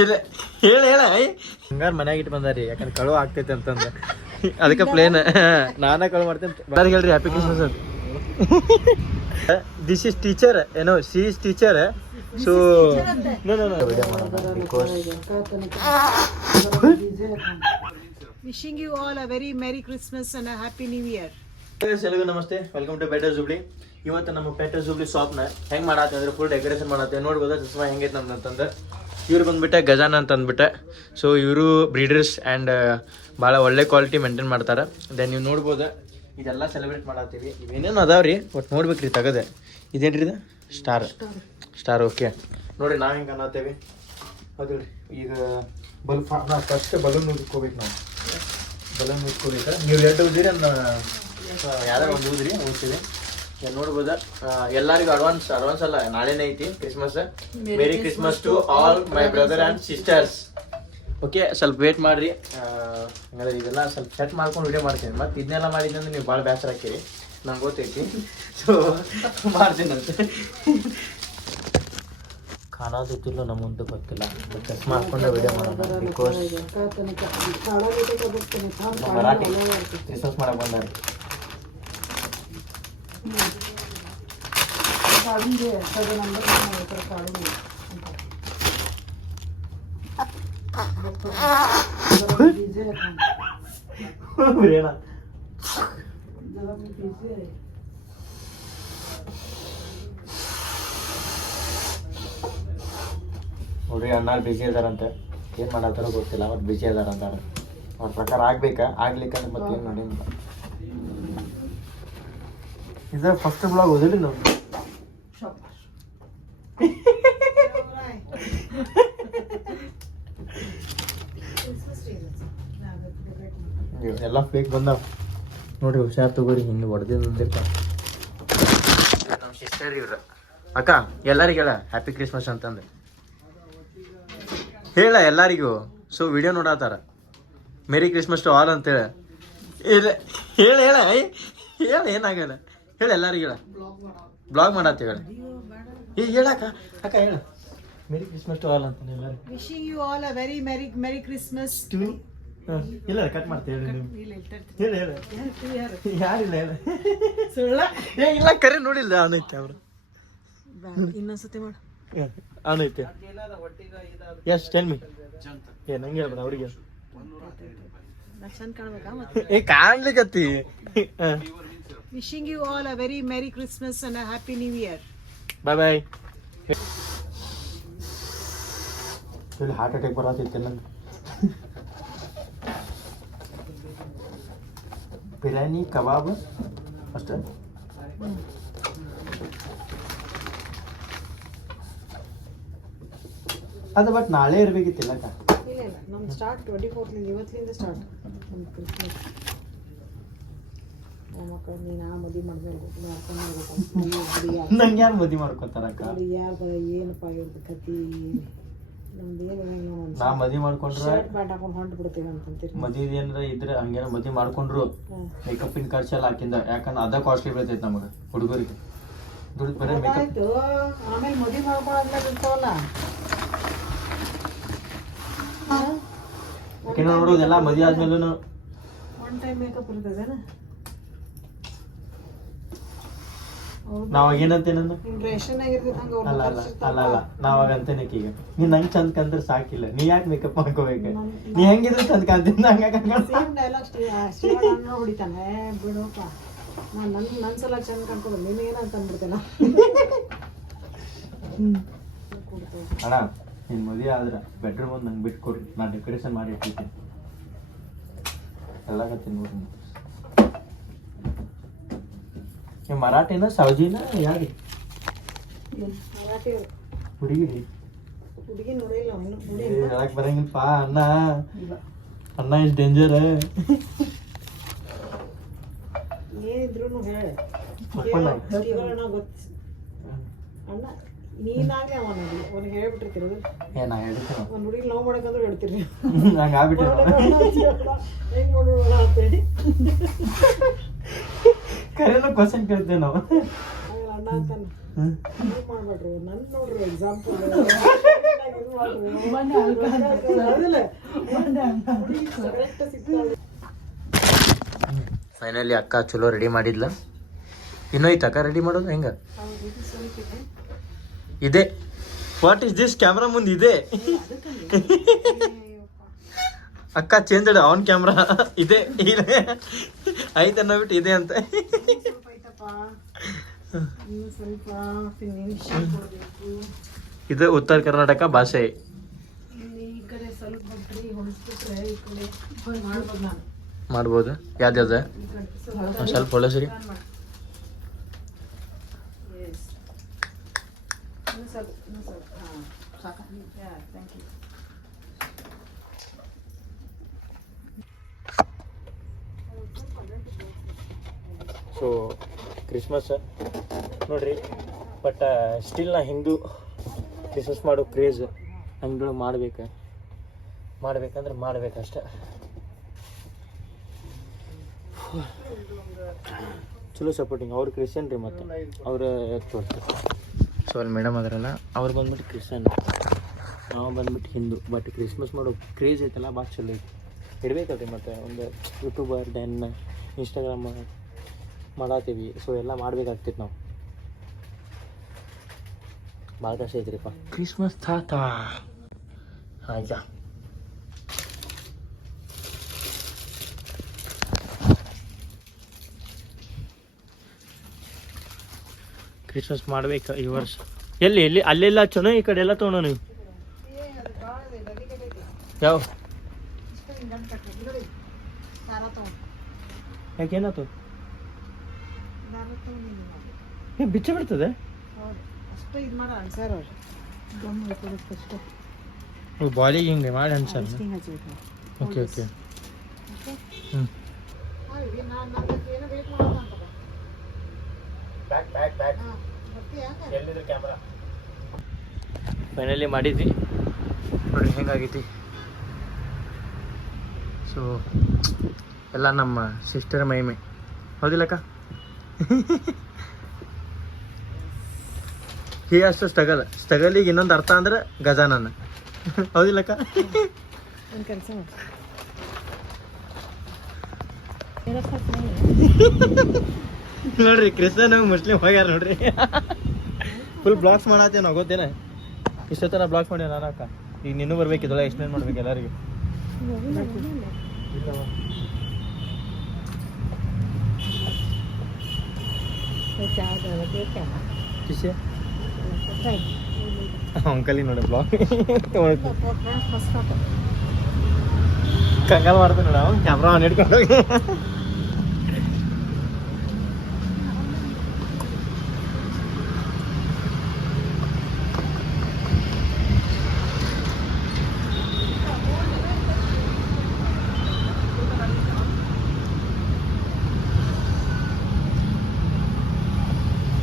ಇಲ್ಲ ಹೇಳ ಹೇಳ ಹಂಗಾರ ಮನ್ಯಾಗ ಇಟ್ಟು ಬಂದಾರಿ ಯಾಕಂದ್ರೆ ಕಳು ಆಗ್ತೈತೆ ಅಂತಂದ ಅದಕ್ಕೆ ಪ್ಲೇನ್ ನಾನೇ ಕಳು ಮಾಡ್ತೇನೆ ಎಲ್ಲರಿಗೂ ಹೇಳ್ರಿ ಹ್ಯಾಪಿ ಕ್ರಿಸ್ಮಸ್ ಅಂತ. ದಿಸ್ ಇಸ್ ಟೀಚರ್ ಏನೋ C is teacher so video ಮಾಡೋಣ because Wishing you all a very Merry Christmas and a Happy New Year. ಎಲ್ಲರಿಗೂ ನಮಸ್ತೆ, ವೆಲ್ಕಮ್ ಟು ಪೆಟರ್ ಜುಬ್ಲಿ. ಇವತ್ತು ನಮ್ಮ ಪೆಟರ್ ಜುಬ್ಲಿ ಶಾಪ್ನ ಹೆಂಗೆ ಮಾಡತ್ತೆ ಅಂದ್ರೆ ಫುಲ್ ಡೆಕೋರೇಷನ್ ಮಾಡತ್ತೆ. ನೋಡ್ಬೋದಾ ಚಸ್ಮಾ ಹೆಂಗೈತೆ ನಮ್ದು ಅಂತಂದ್ರೆ. ಇವ್ರು ಬಂದ್ಬಿಟ್ಟೆ ಗಜಾನ ಅಂತ ಅಂದ್ಬಿಟ್ಟೆ. ಸೊ ಇವರು ಬ್ರೀಡರ್ಸ್ ಆ್ಯಂಡ್ ಭಾಳ ಒಳ್ಳೆ ಕ್ವಾಲಿಟಿ ಮೇಂಟೈನ್ ಮಾಡ್ತಾರೆ. ದೆನ್ ನೀವು ನೋಡ್ಬೋದು ಇದೆಲ್ಲ ಸೆಲೆಬ್ರೇಟ್ ಮಾಡತ್ತೀವಿ. ಇವೇನೇನು ಅದಾವ್ರಿ ಒಟ್ಟು ನೋಡ್ಬೇಕ್ರಿ ತೆಗದೆ. ಇದೇನ್ರಿ ಇದು ಸ್ಟಾರ್ ಓಕೆ ನೋಡಿರಿ ನಾವು ಹೆಂಗೆ ಅನ್ನತ್ತೇವೆ ಹೌದು ರೀ. ಈಗ ಫಸ್ಟ್ ಬಲೂನ್ ಉದ್ಕೋಬೇಕು ನಾವು. ಬಲೂನ್ ಉದ್ಕೋಬೇಕು. ನೀವು ಎರಡು ಉದ್ದಿರಿ ಯಾವ್ಯಾವ ಒಂದು ಉದ್ರಿ ಉದ್ತೀವಿ. ನೋಡ್ಬೋದ ಎಲ್ಲರಿಗೂ ಅಡ್ವಾನ್ಸ್ ಅಲ್ಲ ನಾಳೆನೇ ಐತಿ Christmas. Merry Christmas to all my brother and sisters. Okay ಸ್ವಲ್ಪ ವೇಟ್ ಮಾಡಿರಿ. ಹಂಗಾದ್ರೆ ಇದೆಲ್ಲ ಸ್ವಲ್ಪ ಸೆಟ್ ಮಾಡ್ಕೊಂಡು ವಿಡಿಯೋ ಮಾಡ್ತೀನಿ. ಮತ್ತು ಇದನ್ನೆಲ್ಲ ಮಾಡಿದ್ದಂದ್ರೆ ನೀವು ಭಾಳ ಬೇಸರ ಹಾಕಿರಿ, ನಂಗೆ ಗೊತ್ತೈತಿ. ಸೊ ಮಾಡ್ತೀನಂತೆ. ಕಾಣೋದಿತ್ತಿಲ್ಲ ನಮ್ಮಂತೂ ಗೊತ್ತಿಲ್ಲ. ಚಸ್ಮಾ ಹಾಕ್ಕೊಂಡೆ ವಿಡಿಯೋ ಮಾಡೋಣ ಬಿಕಾಸ್ ಮರಾಠಿ ಕ್ರಿಸ್ಮಸ್ ಮಾಡಕ್ಕೆ ಬಂದಾರೆ. ನೋಡ್ರಿ ಅಣ್ಣ ಬಿಸಿ ಇದಾರಂತೆ. ಏನು ಮಾಡತ್ತಾರೋ ಗೊತ್ತಿಲ್ಲ, ಅವ್ರು ಬಿಸಿ ಇದಾರ ಅಂತಾರೆ. ಅವ್ರ ಪ್ರಕಾರ ಆಗ್ಲಿಕ್ಕಂದ್ರೆ ಮತ್ತೆ ಏನು ನೋಡಿ. ಇದು ಫಸ್ಟ್ ಬ್ಲಾಗ್ ಓದಿಲ್ಲ ನಾವು. ಎಲ್ಲ ಫೇಕ್ ಬಂದಾವ ನೋಡ್ರಿ, ಹುಷಾರ್ ತಗೋರಿ. ಹಿಂಗೆ ಹೊಡೆದಿರ್ತಾವ. ನಮ್ಮ ಸಿಸ್ಟರ್ ಇವ್ರ ಅಕ್ಕ ಎಲ್ಲರಿಗೂ ಹೇಳ ಹ್ಯಾಪಿ ಕ್ರಿಸ್ಮಸ್ ಅಂತಂದು ಹೇಳ ಎಲ್ಲರಿಗೂ. ಸೊ ವಿಡಿಯೋ ನೋಡತ್ತಾರ. ಮೇರಿ ಕ್ರಿಸ್ಮಸ್ ಟು ಆಲ್ ಅಂತೇಳಿ ಹೇಳ ಹೇಳ ಹೇಳ ಏನಾಗಲ್ಲ ಹೇಳ ಎಲ್ಲರಿಗೂ ಹೇಳ. ಬ್ಲಾಗ್ ಮಾಡತ್ತೀವಿ ಹೇಳ. ಹೇಳಕ್ಕ ಅಕ್ಕ ಹೇಳ ಮೇರಿ ಕ್ರಿಸ್ಮಸ್ ಟು ಆಲ್ ಅಂತ ಎಲ್ಲರಿಗೂ. Wishing you all a very Merry Christmas to ಇಲ್ಲ ಕಟ್ ಮಾಡ್ತೀವಿ ಹೇಳಿ ನೀವು. ಹೇಳ ಹೇಳ ಯಾರಿಲ್ಲ ಹೇಳ ಇಲ್ಲ ಕರೆ ನೋಡಿಲ್ಲ. ಅವನೈತೆ ಅವ್ರು ಇನ್ನೊಂದ್ಸತಿ ಮಾಡು. ಅವನೈತೆ ಎಸ್ ಟೆಲ್ ಮಿ. ನಂಗೆ ಹೇಳ್ಬೇಡ ಅವ್ರಿಗೆ. ಚಂದ ಕಾಣ್ಬೇಕಾ ಮತ್ತೆ. ಕಾಣ್ಲಿಕ್ಕತ್ತಿ. Wishing you all a very Merry Christmas and a Happy New Year. Bye bye. Heart attack ಬರತೈತೆ ನಂಗೆ. ಬಿರಿಯಾನಿ ಕಬಾಬ್ ಅಷ್ಟೇ. ಅದು ಬಟ್ ನಾಳೆ ಇರ್ಬೇಕಿತ್ತಿಲ್ಲ ಅಕ್ಕ. ಇಲ್ಲ ನಮ್ದು ಸ್ಟಾರ್ಟ್ 24th ಇವತ್ತಿಂದ ಸ್ಟಾರ್ಟ್ ನಮ್ಮ ಕ್ರಿಸ್ಮಸ್. ಮಕ್ಕಳು ನೀನು ಮದುವೆ ಮಾಡ್ಬೇಕು. ನಂಗೆ ಯಾರು ಮದುವೆ ಮಾಡ್ಕೊತಾರ ಅಕ್ಕ? ಯಾರು ಏನಪ್ಪ ಇವ್ರದ್ದು ಕತಿ. ನಮ್ದು ಏನು ನಾ ಮದುವೆ ಮಾಡ್ಕೊಂಡ್ರೆ ಶರ್ಟ್ ಪ್ಯಾಂಟ್ ಹಾಕೊಂಡು ಹೊಂಟು ಬಿಡ್ತೀವಿ ಅಂತಂತೀರಿ. ಮದುವೆ ಏನಾರ ಇದ್ರೆ ಹಂಗೇನ ಮದುವೆ ಮಾಡ್ಕೊಂಡ್ರು ಮೇಕಪ್ಪಿನ ಖರ್ಚೆಲ್ಲ ಹಾಕಿಂದ. ಯಾಕಂದ್ರೆ ಅದ ಕಾಸ್ಟ್ಲಿ ಬೀಳ್ತೈತೆ ನಮಗೆ ಹುಡುಗರಿಗೆ. ದುಡ್ಡು ಬರೀ ಮೇಕಪ್ ಆಯ್ತು. ಆಮೇಲೆ ಮದುವೆ ಮಾಡ್ಕೊಳಂತ ಇರ್ತಾವಲ್ಲ ನೋಡೋದೆಲ್ಲ ಮದುವೆ ಆದ್ಮೇಲೂ ಒನ್ ಟೈಮ್ ಮೇಕಪ್ ಇರ್ತದೇನ. ನಾವಾಗ ಏನಂತೇನ ರೇಷನ್ ಆಗಿರ್ತೈತೆ ಹಂಗ. ಅಲ್ಲ ಅಲ್ಲ ಅಲ್ಲ ಅಲ್ಲ ನಾವಾಗ ಅಂತೇನೆ ಈಗ ನೀನ್ ನಂಗೆ ಚಂದ ಕಂದ್ರೆ ಸಾಕಿಲ್ಲ, ನೀ ಯಾಕೆ ಮೇಕಪ್ ಮಾಡ್ಕೋಬೇಕು? ನೀ ಹೆಂಗಿದ್ರೆ ಚಂದ ಕಾಂತಿದ್ದ ಸೇಮ್ ಡೈಲಾಗ್ ಹೊಡಿತಾನೆ. ಬಿಡೋಪ್ಪ ನನ್ನ ಸಲ ಚಂದ ಕಾಣ್ಕೊಂಡು ನೀನು ಏನಂತ ಅಂದ್ಬಿಡ್ತೇನ. ಅಣ್ಣ ನಿನ್ ಮದುವೆ ಆದ್ರೆ ಬೆಡ್ರೂಮ್ ಒಂದು ನಂಗೆ ಬಿಟ್ಟು ಕೊಡ್ರಿ, ನಾನು ಡೆಕೋರೇಷನ್ ಮಾಡಿ ಇಟ್ಟಿರ್ತೀನಿ. ಎಲ್ಲ ಕತ್ತೀನಿ ನೋಡ್ರಿ. ಮರಾಠಿನ ಸಾವ್ಜಿನ ಯಾರಿ ಹುಡುಗಿ ಹೇಳಕ್ ಬರಂಗಿಲ್ಲಪ್ಪ. ಅಣ್ಣ ಇಸ್ ಡೇಂಜರ್. ಏನಿದ್ರು ಹೇಳ ಅಣ್ಣ ನೀನಾಗೆ ಅವನಿಗೆ ಹೇಳ್ಬಿಟ್ಟಿರ್ತೀರಿ. ನಾ ಹೇಳ್ತೀನಿ ಒಂದು ಹುಡುಗಿ ಲವ್ ಮಾಡಕ್ಕಂದ್ರೆ ಹೇಳ್ತೀರಿ. ನಂಗೆ ಆಗ್ಬಿಟ್ಟು ಹೆಂಗ್ ನೋಡೋಣ ಅಂತೇಳಿ ಕರೆಲ್ಲ ಕ್ವಶನ್ ಕೇಳ್ತೇವೆ ನಾವು. ಅಣ್ಣ ಅಂತಾನೆ ಮಾಡ್ಬೇಡ್ರಿ. ನನ್ ನೋಡ್ರಿ ಎಕ್ಸಾಂಪಲ್ ಫೈನಲಿ ಅಕ್ಕ ಚಲೋ ರೆಡಿ ಮಾಡಿದ್ಲ. ಇನ್ನೂ ಐತೆ ಅಕ್ಕ ರೆಡಿ ಮಾಡೋದು ಹೆಂಗ ಇದೆ. ವಾಟ್ ಇಸ್ ದಿಸ್ ಕ್ಯಾಮ್ರಾ ಮುಂದೆ ಇದೆ ಅಕ್ಕ ಚೇಂಜ್ ಆನ್ ಕ್ಯಾಮ್ರಾ ಇದೆ ಐತೆ ಅನ್ನೋಬಿಟ್ಟು ಇದೆ ಅಂತ. ಇದು ಉತ್ತರ ಕರ್ನಾಟಕ ಭಾಷೆ. ಮಾಡ್ಬೋದು ಯಾವ್ದು ಸ್ವಲ್ಪ ಒಳ್ಳೆ ಸರಿ. ಸೊ ಕ್ರಿಸ್ಮಸ್ ನೋಡ್ರಿ, ಬಟ್ ಸ್ಟಿಲ್ ನಾ ಹಿಂದೂ ಕ್ರಿಸ್ಮಸ್ ಮಾಡೋ ಕ್ರೇಜ್ ಹಂಗೆ ಮಾಡ್ಬೇಕಂದ್ರೆ ಮಾಡ್ಬೇಕಷ್ಟೆ. ಚಲೋ ಸಪೋರ್ಟಿಂಗ್. ಅವ್ರು ಕ್ರಿಶ್ಚಿಯನ್ ರೀ, ಮತ್ತು ಅವ್ರು ತೋರ್ತಾರೆ. ಸೊ ಅಲ್ಲಿ ಮೇಡಮ್ ಅದರಲ್ಲ, ಅವ್ರು ಬಂದ್ಬಿಟ್ಟು ಕ್ರಿಶ್ಚಿಯನ್, ನಾವು ಬಂದ್ಬಿಟ್ಟು ಹಿಂದೂ. ಬಟ್ ಕ್ರಿಸ್ಮಸ್ ಮಾಡೋ ಕ್ರೇಜ್ ಐತಲ್ಲ ಭಾಳ ಚಲೋ ಐತಿ, ಇರಬೇಕಲ್ರಿ. ಮತ್ತು ಒಂದು ಯೂಟ್ಯೂಬರ್ ದೆನ್ ಇನ್ಸ್ಟಾಗ್ರಾಮ್ ಮಾಡತ್ತೀವಿ. ಸೊ ಎಲ್ಲ ಮಾಡ್ಬೇಕಾಗ್ತೈತೆ ನಾವು. ಭಾಳ ಕಷ್ಟ ಐತ್ರಿಪ್ಪ ಕ್ರಿಸ್ಮಸ್ ತಾತ. ಆಯ್ತಾ ಕ್ರಿಸ್ಮಸ್ ಮಾಡ್ಬೇಕು ಈ ವರ್ಷ. ಎಲ್ಲಿ ಅಲ್ಲೆಲ್ಲ ಹಚ್ಚೋಣ, ಈ ಕಡೆ ಎಲ್ಲ ತೊಗೊಳೋ ನೀವು. ಯಾವ ಯಾಕೇನಾಯ್ತು? ಬಿಚ್ಚ ಬಿಡ್ತದೆ ಬಾಲಿಗೆ ಹಿಂಗೆ ಮಾಡಿ ಅನ್ಸಲ್ಲ. ಓಕೆ ಓಕೆ ಹ್ಞೂ ಫೈನಲಿ ಮಾಡಿದ್ವಿ ನೋಡ್ರಿ ಹೆಂಗಾಗೈತಿ. ಸೊ ಎಲ್ಲ ನಮ್ಮ ಸಿಸ್ಟರ್ ಮಹಿಮೆ, ಹೌದಿಲ್ಲಕ್ಕ? ಹಿ ಅಷ್ಟು ಸ್ಟಗಲಿಗೆ ಇನ್ನೊಂದು ಅರ್ಥ ಅಂದ್ರೆ ಗಜಾನನ, ಹೌದಿಲ್ಲಕ್ಕ? ನೋಡ್ರಿ ಕ್ರಿಶ್ಚಿಯನ್ ಮುಸ್ಲಿಂ ಹೋಗ್ಯಾರ ನೋಡ್ರಿ. ಫುಲ್ ಬ್ಲಾಗ್ಸ್ ಮಾಡತ್ತೇವೆ ನಾವು, ಗೊತ್ತೇನೆ? ಇಷ್ಟೊತ್ತನ ಬ್ಲಾಗ್ಸ್ ಮಾಡ್ಯಾವ ನಾನು ಅಕ್ಕ. ಈಗ ನೀನು ಬರ್ಬೇಕಿದ್ದಲ್ಲ, ಎಕ್ಸ್ಪ್ಲೇನ್ ಮಾಡ್ಬೇಕು ಎಲ್ಲರಿಗೂ. ಅಂಕಲಿ ನೋಡಿ ಬ್ಲಾಗ್ ಕಂಗಾಲ್ ಮಾಡ್ತಾನೆ ನೋಡ, ಅವ್ನು ಕ್ಯಾಮ್ರಾ ಆನ್ ಹಿಡ್ಕೊಂಡು ಹೋಗಿ.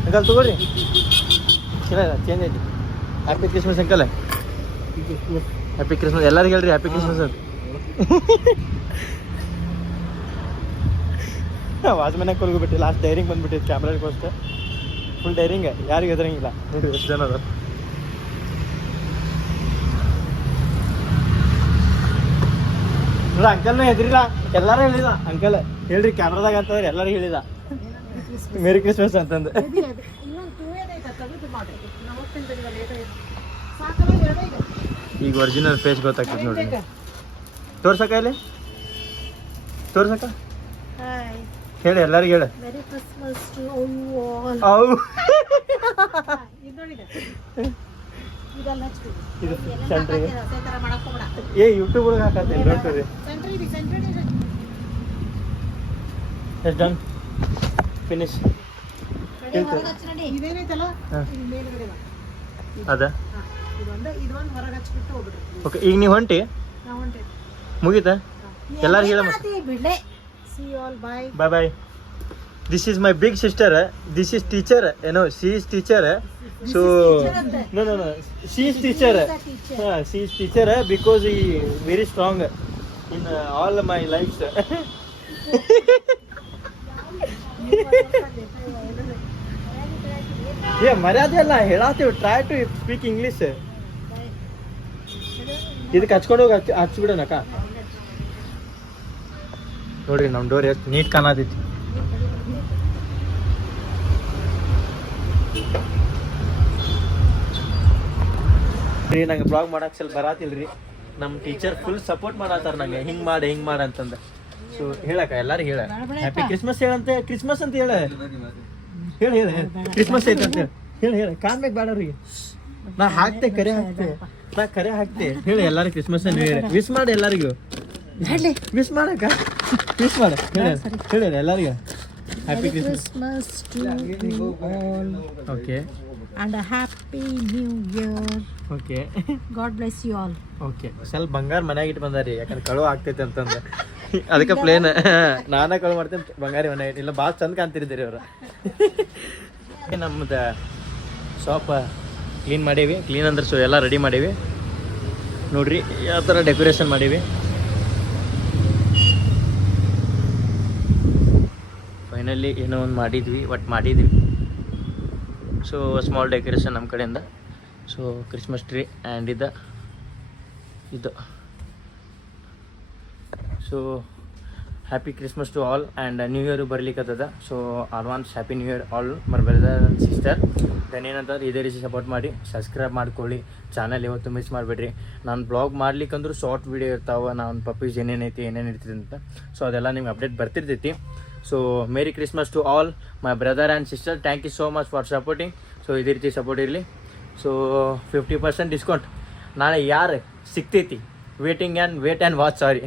ಅಂಕಲ್ ತಗೋರಿ, ಇಲ್ಲ ಚೇಂಜ್ ಐತಿ. Happy Christmas uncle. Happy Christmas ಎಲ್ಲರಿಗೂ ಹೇಳ್ರಿ, ಹ್ಯಾಪಿ ಕ್ರಿಸ್ಮಸ್ ಅಂತ. ವಾಚ್ಮ್ಯಾನಾಗ ಕೊಲ್ಗೋಗ್ಬಿಟ್ಟು ಲಾಸ್ಟ್ ಡೈರಿಂಗ್ ಬಂದ್ಬಿಟ್ಟಿತ್ತು ಕ್ಯಾಮ್ರಾಗೋಸ್ಕರ. ಫುಲ್ ಡೈರಿಂಗ್, ಯಾರಿಗೂ ಎದುರಂಗಿಲ್ಲ. ನೋಡಿ ಎಷ್ಟು ಜನ ಅದ. ನೋಡ ಅಂಕಲ್ನೂ ಹೆದ್ರಿಲ್ಲ, ಎಲ್ಲರೂ ಹೇಳಿದ ಅಂಕಲ್ ಹೇಳ್ರಿ ಕ್ಯಾಮ್ರಾದಾಗ ಅಂತಂದ್ರೆ ಎಲ್ಲರೂ ಹೇಳಿದ ಮೇರಿ ಕ್ರಿಸ್ಮಸ್ ಅಂತಂದು. ಈಗ ಒರಿಜಿನಲ್ ಫೇಸ್ ಗೊತ್ತಾಗ್ತದೆ ನೋಡಿ. ತೋರ್ಸಕ್ಕ ಇಲ್ಲಿ ತೋರ್ಸಕ್ಕ ಹೇಳಿ, ಎಲ್ಲರಿಗೂ ಹೇಳ. ಅವು ಸೆಂಟ್ರಿಗೆ ಏ ಯೂಟ್ಯೂಬ್ ಒಳಗೆ ಹಾಕತ್ತೀನಿ ನೋಡ್ರಿ. Yes done finish. ಅದ ಓಕೆ. ಈಗ ನೀವು ಹೊಂಟಿ ಮುಗೀತಾ? ಎಲ್ಲಾರು ಹೇಳ. ಬಾಯ್ ಬಾಯ್. This is my big sister. This is teacher. She is teacher. So no. She is teacher. She is teacher because he very strong in all my lives. ಮರ್ಯಾದೆ ಅಲ್ಲ ಹೇಳಾತೀವಿ. Try to speak English. ಇದಕ್ಕೆ ಹಚ್ಕೊಂಡು ಹೋಗಿ ಹಚ್ಬಿಡೋಣಕ್ಕ. ನೋಡ್ರಿ ನಮ್ಮ door ಎಷ್ಟು neat ಕಾಣತೈತಿ. ನಂಗೆ ಬ್ಲಾಗ್ ಮಾಡಕ್ಕೆ ಸ್ವಲ್ಪ ಬರಾತಿಲ್ರಿ. ನಮ್ಮ ಟೀಚರ್ ಫುಲ್ ಸಪೋರ್ಟ್ ಮಾಡತ್ತಾರ ನಂಗೆ, ಹಿಂಗೆ ಮಾಡ ಅಂತಂದ. ಸೊ ಹೇಳಕ್ಕ ಎಲ್ಲಾರು ಹೇಳ ಹ್ಯಾಪಿ ಕ್ರಿಸ್ಮಸ್ ಹೇಳಂತೆ. ಕ್ರಿಸ್ಮಸ್ ಅಂತ ಹೇಳ ಕ್ರಿಸ್ಮಸ್ ಐತೆ ಅಂತ ಹೇಳ ಕಾಣ್ಬೇಕು ಬೇಡ ಅವ್ರಿಗೆ. ನಾ ಹಾಕ್ತೆ ಕರೆ ಹಾಕ್ತೆ ಹೇಳಿ ಎಲ್ಲಾರು ಕ್ರಿಸ್ಮಸ್ ನ್ಯೂ ಇಯರ್ ವಿಶ್ ಮಾಡಿ ಎಲ್ಲರಿಗೂ. ವಿಶ್ ಮಾಡಕ್ಕ ವಿಶ್ ಮಾಡ ಹೇಳ ಎಲ್ಲರಿಗೂ happy Christmas to you all. Okay and a happy new year. Okay God bless you all. Okay ಸ್ವಲ್ಪ ಬಂಗಾರ ಮನ್ಯಾಗ ಇಟ್ಟು ಬಂದಾರಿ, ಯಾಕಂದ್ರೆ ಕಳು ಆಗ್ತೈತೆ ಅಂತಂದು. ಅದಕ್ಕೆ ಪ್ಲೇನ್ ನಾನೇ ಕಳು ಮಾಡ್ತೇನೆ, ಬಂಗಾರಿ ಮನ್ಯಾಗ ಇಲ್ಲ. ಭಾಳ ಚಂದ ಕಾಣ್ತಿರ್ತೀರಿ ಅವ್ರು. ನಮ್ದು ಶಾಪ್ ಕ್ಲೀನ್ ಮಾಡೀವಿ. ಕ್ಲೀನ್ ಅಂದ್ರೆ ಸೊ ಎಲ್ಲ ರೆಡಿ ಮಾಡೀವಿ. ನೋಡ್ರಿ ಯಾವ ಥರ ಡೆಕೋರೇಷನ್ ಮಾಡೀವಿ. ಫೈನಲಿ ಏನೋ ಒಂದು ಮಾಡಿದ್ವಿ. ಸೊ ಸ್ಮಾಲ್ ಡೆಕೋರೇಷನ್ ನಮ್ಮ ಕಡೆಯಿಂದ. ಸೊ ಕ್ರಿಸ್ಮಸ್ ಟ್ರೀ ಆ್ಯಂಡ್ ಇದು so happy Christmas to all and New Year ಬರ್ಲಿಕ್ಕತ್ತದ. So advance happy New Year all my brother and sister. Then ಏನಂತಂದ್ರೆ ಇದೇ ರೀತಿ ಸಪೋರ್ಟ್ ಮಾಡಿ, ಸಬ್ಸ್ಕ್ರೈಬ್ ಮಾಡ್ಕೊಳ್ಳಿ. ಚಾನಲ್ ಯಾವತ್ತು ಮಿಸ್ ಮಾಡಿಬಿಡ್ರಿ. ನಾನು ಬ್ಲಾಗ್ ಮಾಡ್ಲಿಕ್ಕಂದ್ರೂ ಶಾರ್ಟ್ ವೀಡಿಯೋ ಇರ್ತಾವೆ, ನಾನು ಪಪ್ಪೀಸ್ ಏನೇನು ಇರ್ತೈತಿ ಅಂತ. ಸೊ ಅದೆಲ್ಲ ನಿಮ್ಗೆ ಅಪ್ಡೇಟ್ ಬರ್ತಿರ್ತೈತಿ. So merry Christmas to all my brother and sister. Thank you so much for supporting. So ಇದೇ ರೀತಿ ಸಪೋರ್ಟ್ ಇರಲಿ. ಸೊ 50% ಡಿಸ್ಕೌಂಟ್ ನಾಳೆ ಯಾರು ಸಿಗ್ತೈತಿ. Wait and watch. ಸಾರಿ.